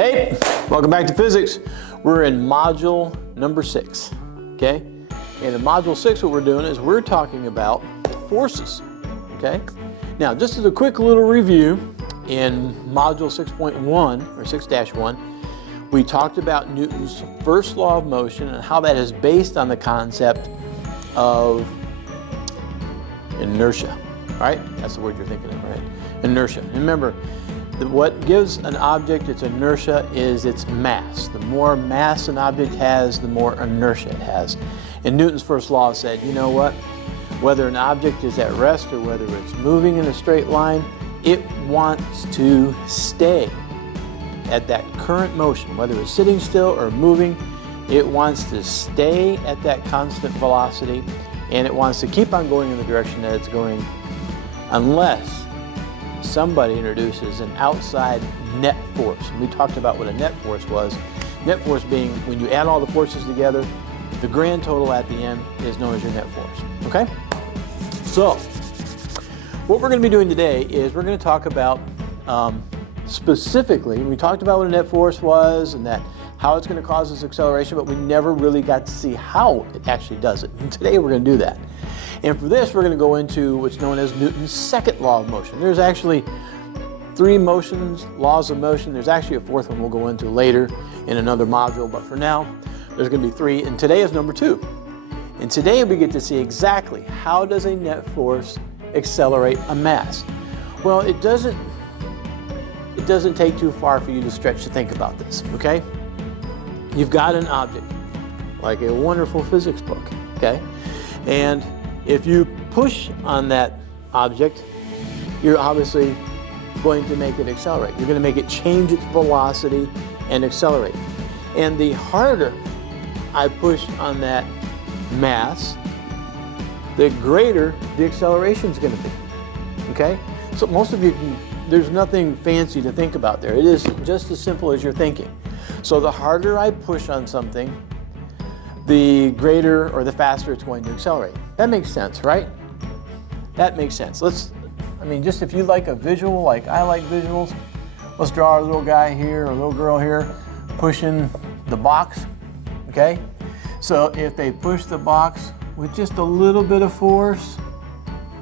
Hey, welcome back to physics. We're in module number 6, okay? And in module 6, what we're doing is we're talking about forces, okay? Now, just as a quick little review, in module 6.1, or 6-1, we talked about Newton's first law of motion and how that is based on the concept of inertia, right? That's the word you're thinking of, right? Inertia. And remember, what gives an object its inertia is its mass. The more mass an object has, the more inertia it has. And Newton's first law said, you know what? Whether an object is at rest or whether it's moving in a straight line, it wants to stay at that current motion. Whether it's sitting still or moving, it wants to stay at that constant velocity, and it wants to keep on going in the direction that it's going unless somebody introduces an outside net force. And we talked about what a net force was. Net force being when you add all the forces together, the grand total at the end is known as your net force, okay? So, what we're going to be doing today is we're going to talk about specifically, we talked about what a net force was and that how it's going to cause this acceleration, but we never really got to see how it actually does it. And today we're going to do that. And for this, we're going to go into what's known as Newton's second law of motion. There's actually 3 laws of motion. There's actually a 4th one we'll go into later in another module, but for now, there's going to be 3, and today is number 2. And today we get to see exactly how does a net force accelerate a mass. Well, it doesn't take too far for you to stretch to think about this, okay? You've got an object, like a wonderful physics book, okay? And if you push on that object, you're obviously going to make it accelerate. You're going to make it change its velocity and accelerate. And the harder I push on that mass, the greater the acceleration is going to be, okay? So most of you there's nothing fancy to think about there. It is just as simple as you're thinking. So the harder I push on something, the greater or the faster it's going to accelerate. That makes sense, right? That makes sense. Just if you like a visual, like I like visuals, let's draw a little guy here, or a little girl here, pushing the box, okay? So if they push the box with just a little bit of force,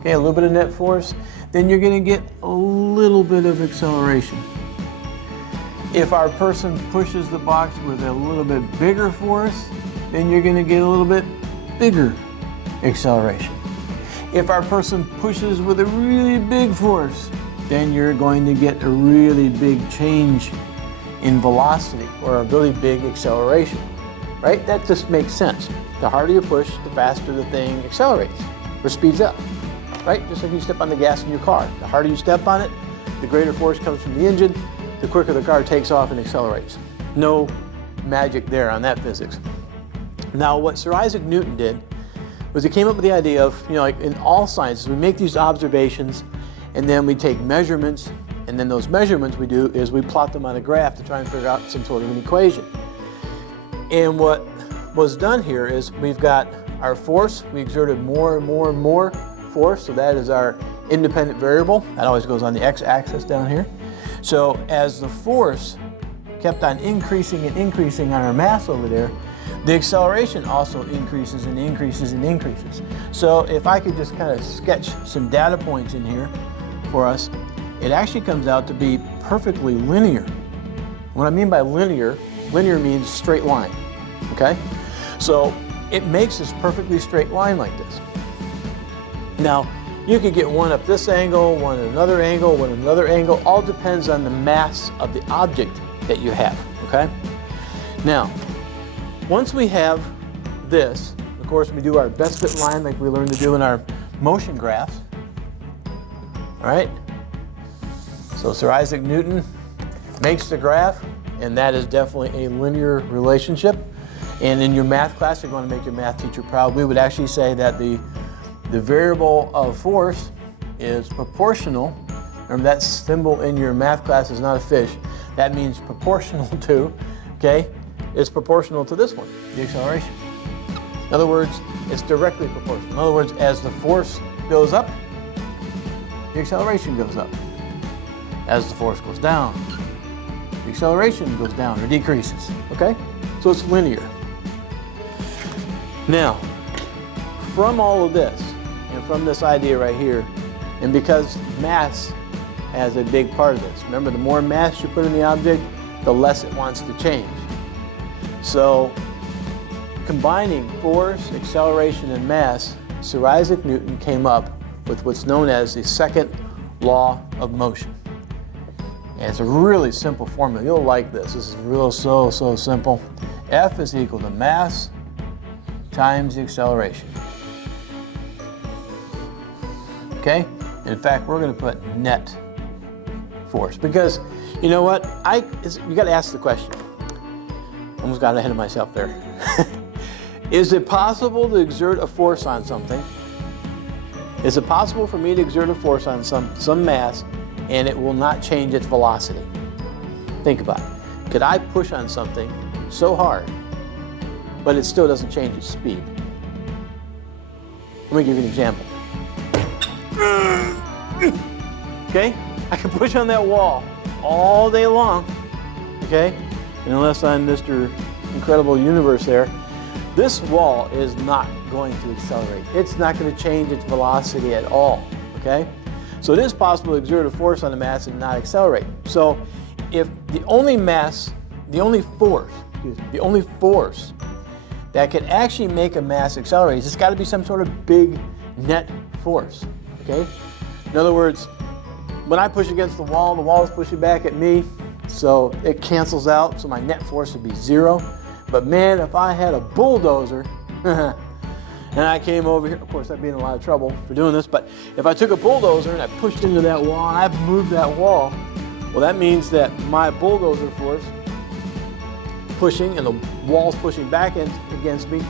okay, a little bit of net force, then you're going to get a little bit of acceleration. If our person pushes the box with a little bit bigger force, then you're going to get a little bit bigger acceleration. If our person pushes with a really big force, then you're going to get a really big change in velocity or a really big acceleration, right? That just makes sense. The harder you push, the faster the thing accelerates or speeds up, right? Just like you step on the gas in your car. The harder you step on it, the greater force comes from the engine, the quicker the car takes off and accelerates. No magic there on that physics. Now, what Sir Isaac Newton did was he came up with the idea of, like in all sciences, we make these observations and then we take measurements, and then those measurements we do is we plot them on a graph to try and figure out some sort of an equation. And what was done here is we've got our force, we exerted more and more and more force, so that is our independent variable. That always goes on the x-axis down here. So as the force kept on increasing and increasing on our mass over there, the acceleration also increases and increases and increases. So if I could just kind of sketch some data points in here for us, it actually comes out to be perfectly linear. What I mean by linear means straight line, okay? So it makes this perfectly straight line like this. Now, you could get one up this angle, one at another angle, one at another angle. All depends on the mass of the object that you have, okay? Now, once we have this, of course, we do our best fit line like we learned to do in our motion graphs, all right? So Sir Isaac Newton makes the graph, and that is definitely a linear relationship. And in your math class, you're going to make your math teacher proud. We would actually say that the variable of force is proportional. Remember, that symbol in your math class is not a fish. That means proportional to, okay? It's proportional to this one, the acceleration. In other words, it's directly proportional. In other words, as the force goes up, the acceleration goes up. As the force goes down, the acceleration goes down or decreases, okay? So it's linear. Now, from all of this, and from this idea right here, and because mass has a big part of this, remember the more mass you put in the object, the less it wants to change. So, combining force, acceleration, and mass, Sir Isaac Newton came up with what's known as the second law of motion. And it's a really simple formula. You'll like this. This is real so simple. F is equal to mass times the acceleration. Okay? In fact, we're going to put net force because, you know what? You got to ask the question. Almost got ahead of myself there. Is it possible to exert a force on something? Is it possible for me to exert a force on some mass and it will not change its velocity? Think about it. Could I push on something so hard, but it still doesn't change its speed? Let me give you an example. Okay? I can push on that wall all day long, okay? And unless I'm Mr. Incredible Universe there, this wall is not going to accelerate. It's not going to change its velocity at all, okay? So it is possible to exert a force on a mass and not accelerate. So if the only force that can actually make a mass accelerate, it's got to be some sort of big net force, okay? In other words, when I push against the wall is pushing back at me, so it cancels out, so my net force would be 0. But man, if I had a bulldozer, and I came over here, of course I'd be in a lot of trouble for doing this, but if I took a bulldozer and I pushed into that wall and I moved that wall, well that means that my bulldozer force pushing and the wall's pushing back against me,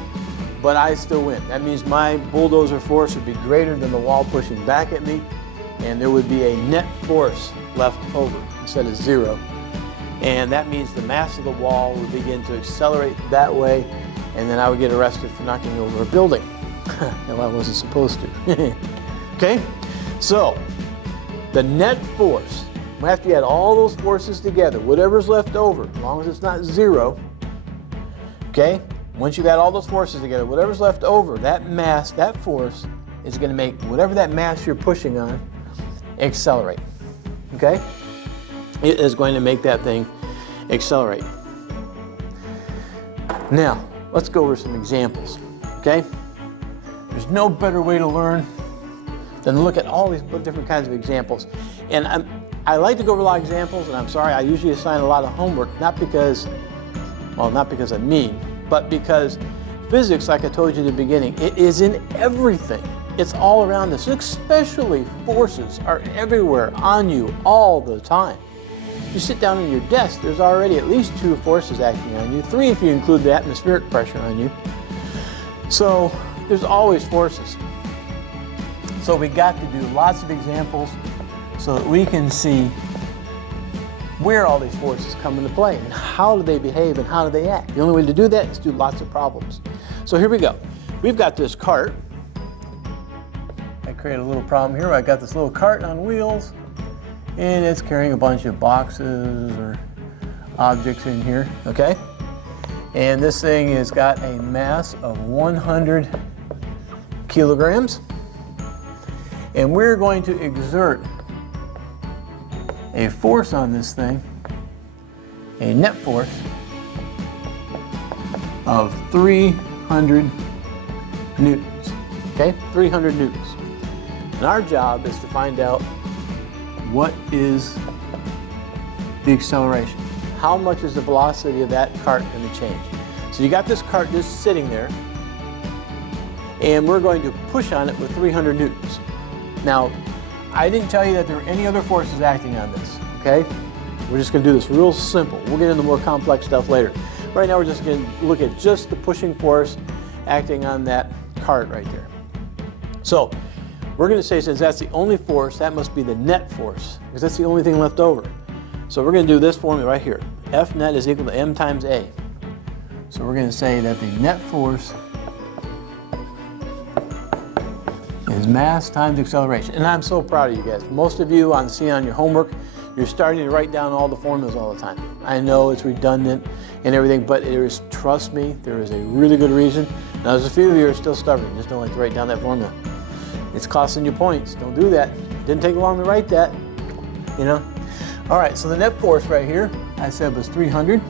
but I still win. That means my bulldozer force would be greater than the wall pushing back at me, and there would be a net force left over instead of 0. And that means the mass of the wall would begin to accelerate that way, and then I would get arrested for knocking over a building. No, I wasn't supposed to. Okay? So, the net force, after you add all those forces together, whatever's left over, as long as it's not 0, okay? Once you've add all those forces together, whatever's left over, that mass, that force, is going to make whatever that mass you're pushing on accelerate. Okay? It is going to make that thing accelerate. Now, let's go over some examples. Okay? There's no better way to learn than to look at all these different kinds of examples. And I like to go over a lot of examples, and I'm sorry, I usually assign a lot of homework, not because I'm mean, but because physics, like I told you in the beginning, it is in everything. It's all around us, especially forces are everywhere on you all the time. You sit down at your desk, there's already at least 2 forces acting on you, 3 if you include the atmospheric pressure on you. So there's always forces. So we got to do lots of examples so that we can see where all these forces come into play and how do they behave and how do they act. The only way to do that is do lots of problems. So here we go. We've got this cart. I created a little problem here. I got this little cart on wheels, and it's carrying a bunch of boxes or objects in here, okay? And this thing has got a mass of 100 kilograms. And we're going to exert a force on this thing, a net force of 300 newtons, okay? 300 newtons. And our job is to find out what is the acceleration. How much is the velocity of that cart going to change? So you got this cart just sitting there, and we're going to push on it with 300 newtons. Now, I didn't tell you that there were any other forces acting on this, okay? We're just going to do this real simple. We'll get into more complex stuff later. Right now, we're just going to look at just the pushing force acting on that cart right there. So, we're going to say since that's the only force, that must be the net force, because that's the only thing left over. So we're going to do this formula right here. F net is equal to m times a. So we're going to say that the net force is mass times acceleration. And I'm so proud of you guys. Most of you see on your homework, you're starting to write down all the formulas all the time. I know it's redundant and everything, but trust me, there is a really good reason. Now, there's a few of you who are still stubborn, just don't like to write down that formula. It's costing you points. Don't do that. Didn't take long to write that, you know. All right, so the net force right here, I said was 300.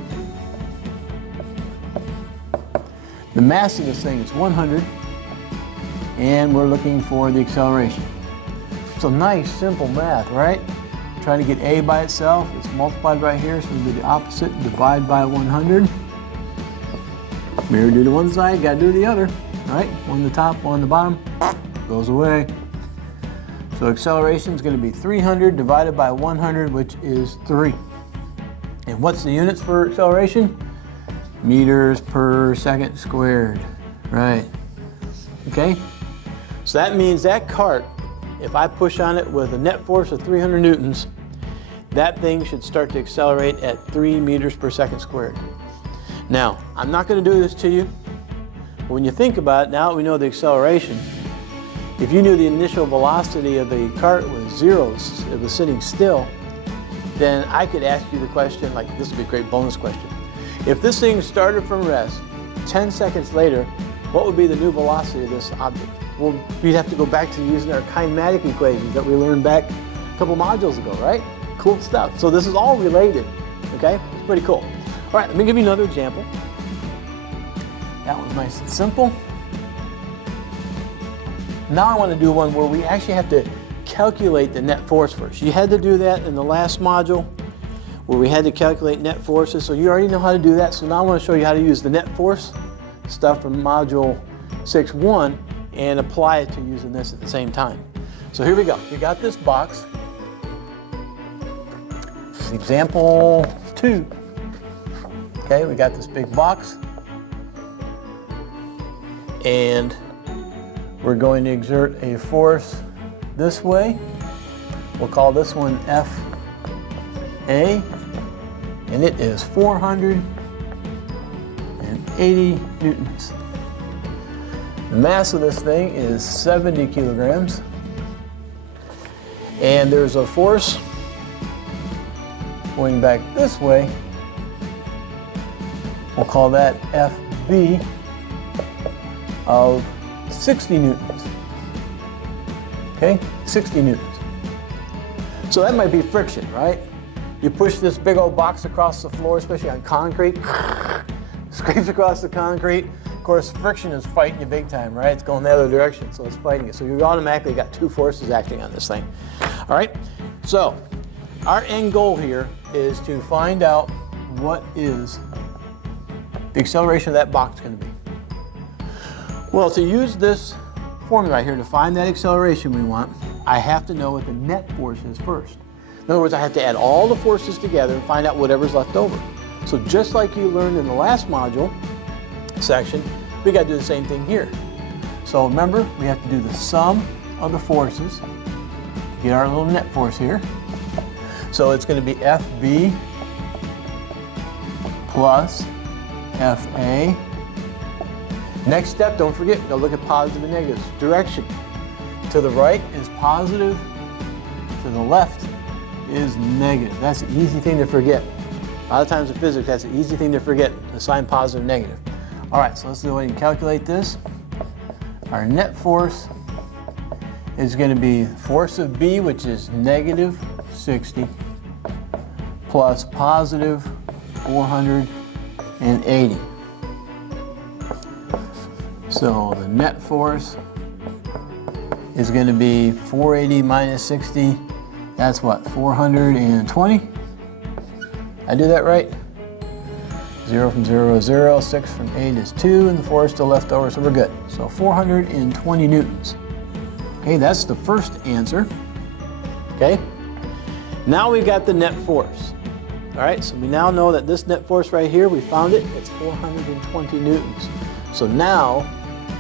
The mass of this thing is 100, and we're looking for the acceleration. So nice, simple math, right? Trying to get a by itself, it's multiplied right here, so we'll do the opposite, divide by 100. Mirror do to one side, gotta do the other, right? One on the top, one on the bottom, goes away. So acceleration is gonna be 300 divided by 100, which is 3. And what's the units for acceleration? Meters per second squared, right? Okay, so that means that cart, if I push on it with a net force of 300 newtons, that thing should start to accelerate at 3 meters per second squared. Now, I'm not going to do this to you, but when you think about it, now that we know the acceleration, if you knew the initial velocity of the cart was 0, it was sitting still, then I could ask you the question, like this would be a great bonus question. If this thing started from rest, 10 seconds later, what would be the new velocity of this object? Well, we'd have to go back to using our kinematic equations that we learned back a couple modules ago, right? Cool stuff. So this is all related, okay? It's pretty cool. All right, let me give you another example. That one's nice and simple. Now I want to do one where we actually have to calculate the net force first. You had to do that in the last module where we had to calculate net forces, so you already know how to do that. So now I want to show you how to use the net force stuff from module 6.1 and apply it to using this at the same time. So here we go. You got this box. This is example 2. Okay, we got this big box. And we're going to exert a force this way. We'll call this one FA, and it is 480 newtons. The mass of this thing is 70 kilograms. And there's a force going back this way. We'll call that FB of 60 newtons. Okay, 60 newtons. So that might be friction, right? You push this big old box across the floor, especially on concrete, scrapes across the concrete. Of course, friction is fighting you big time, right? It's going the other direction, so it's fighting you. So you automatically got 2 forces acting on this thing. All right, so our end goal here is to find out what is the acceleration of that box going to be. Well, to use this formula right here to find that acceleration we want, I have to know what the net force is first. In other words, I have to add all the forces together and find out whatever's left over. So just like you learned in the last module section, we got to do the same thing here. So remember, we have to do the sum of the forces to get our little net force here. So it's going to be FB plus FA. Next step, don't forget, go look at positive and negatives. Direction. To the right is positive, to the left is negative. That's an easy thing to forget. A lot of times in physics, that's an easy thing to forget, to sign positive and negative. All right, so let's go ahead and calculate this. Our net force is going to be force of B, which is negative 60, plus positive 480. So the net force is going to be 480 minus 60. That's what, 420? I do that right? 0 from 0 is 0, 6 from 8 is 2, and the 4 is still left over, so we're good. So 420 newtons. Okay, that's the first answer. Okay, now we got the net force. All right, so we now know that this net force right here, we found it, it's 420 newtons. So now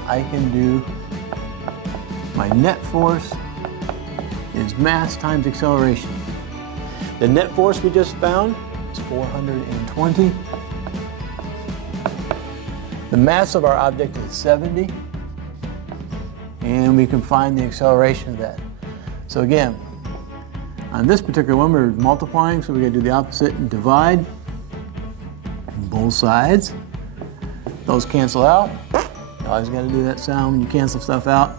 I can do my net force is mass times acceleration. The net force we just found is 420. The mass of our object is 70. And we can find the acceleration of that. So again, On this particular one, we're multiplying, so we're going to do the opposite and divide both sides. Those cancel out. You always got to do that sound when you cancel stuff out.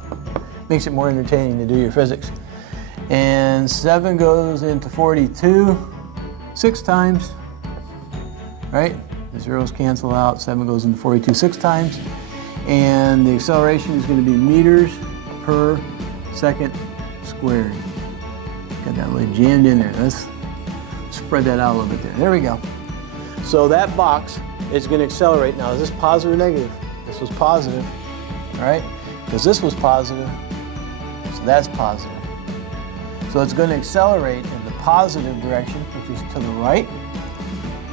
Makes it more entertaining to do your physics. And 7 goes into 42 6 times, right? The zeros cancel out. 7 goes into 42 6 times. And the acceleration is going to be meters per second squared. Got that really jammed in there. Let's spread that out a little bit there. There we go. So that box is going to accelerate. Now, is this positive or negative? This was positive, all right? Because this was positive, so that's positive. So it's going to accelerate in the positive direction, which is to the right,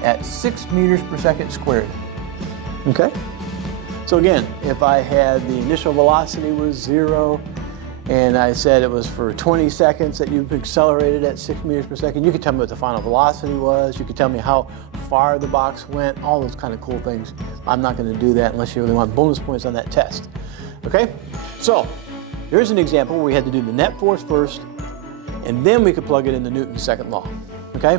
at 6 meters per second squared. Okay? So again, if I had the initial velocity was 0, and I said it was for 20 seconds that you accelerated at 6 meters per second, you could tell me what the final velocity was, you could tell me how far the box went, all those kind of cool things. I'm not going to do that unless you really want bonus points on that test. Okay? So, here's an example where we had to do the net force first, and then we could plug it into Newton's second law. Okay?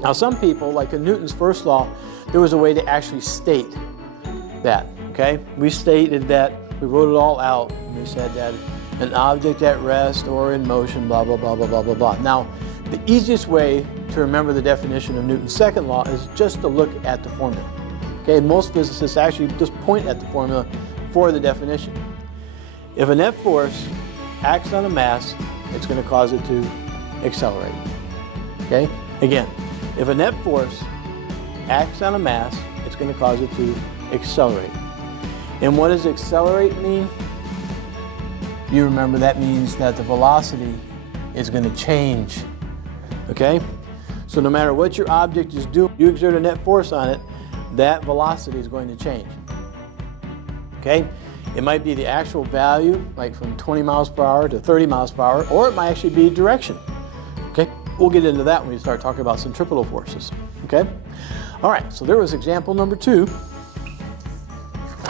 Now some people, like in Newton's first law, there was a way to actually state that. Okay? We stated that, we wrote it all out, and we said that an object at rest or in motion, blah, blah, blah, blah, blah, blah, blah. Now, the easiest way to remember the definition of Newton's second law is just to look at the formula. Okay, most physicists actually just point at the formula for the definition. If a net force acts on a mass, it's going to cause it to accelerate. Okay, again, if a net force acts on a mass, it's going to cause it to accelerate. And what does accelerate mean? You remember that means that the velocity is going to change. Okay? So no matter what your object is doing, you exert a net force on it, that velocity is going to change. Okay? It might be the actual value, like from 20 miles per hour to 30 miles per hour, or it might actually be direction. Okay? We'll get into that when we start talking about centripetal forces. Okay? All right, so there was example number 2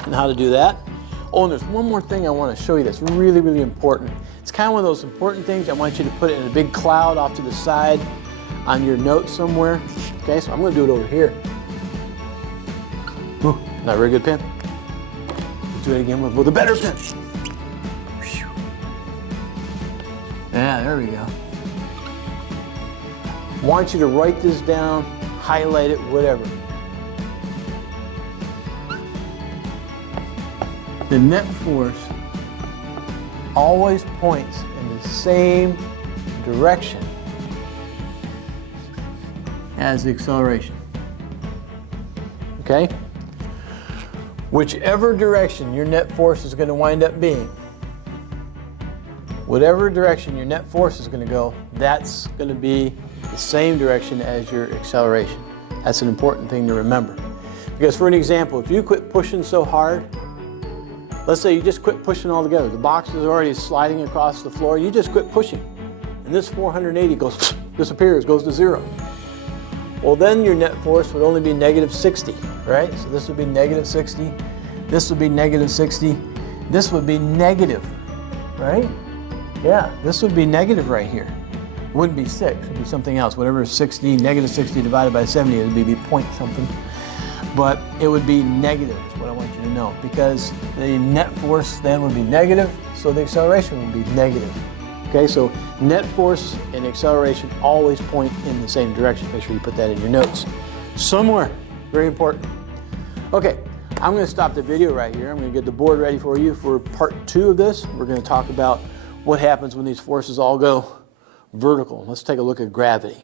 and how to do that. Oh, and there's one more thing I want to show you that's really, really important. It's kind of one of those important things. I want you to put it in a big cloud off to the side on your notes somewhere. Okay, so I'm going to do it over here. Ooh, not a very good pen. Let's do it again with a better pen. Yeah, there we go. I want you to write this down, highlight it, whatever. The net force always points in the same direction as the acceleration. Okay? Whichever direction your net force is going to wind up being, whatever direction your net force is going to go, that's going to be the same direction as your acceleration. That's an important thing to remember. Because for an example, if you quit pushing so hard, let's say you just quit pushing altogether. The box is already sliding across the floor. You just quit pushing. And this 480 goes, disappears, goes to 0. Well, then your net force would only be -60, right? So this would be -60. This would be -60. This would be negative, right? Yeah, this would be negative right here. It wouldn't be 6. It would be something else. Whatever is 60, -60 divided by 70, it would be point something. But it would be negative, is what I want you to know, because the net force then would be negative, so the acceleration would be negative. Okay, so net force and acceleration always point in the same direction. Make sure you put that in your notes somewhere. Very important. Okay, I'm going to stop the video right here. I'm going to get the board ready for you for part 2 of this. We're going to talk about what happens when these forces all go vertical. Let's take a look at gravity.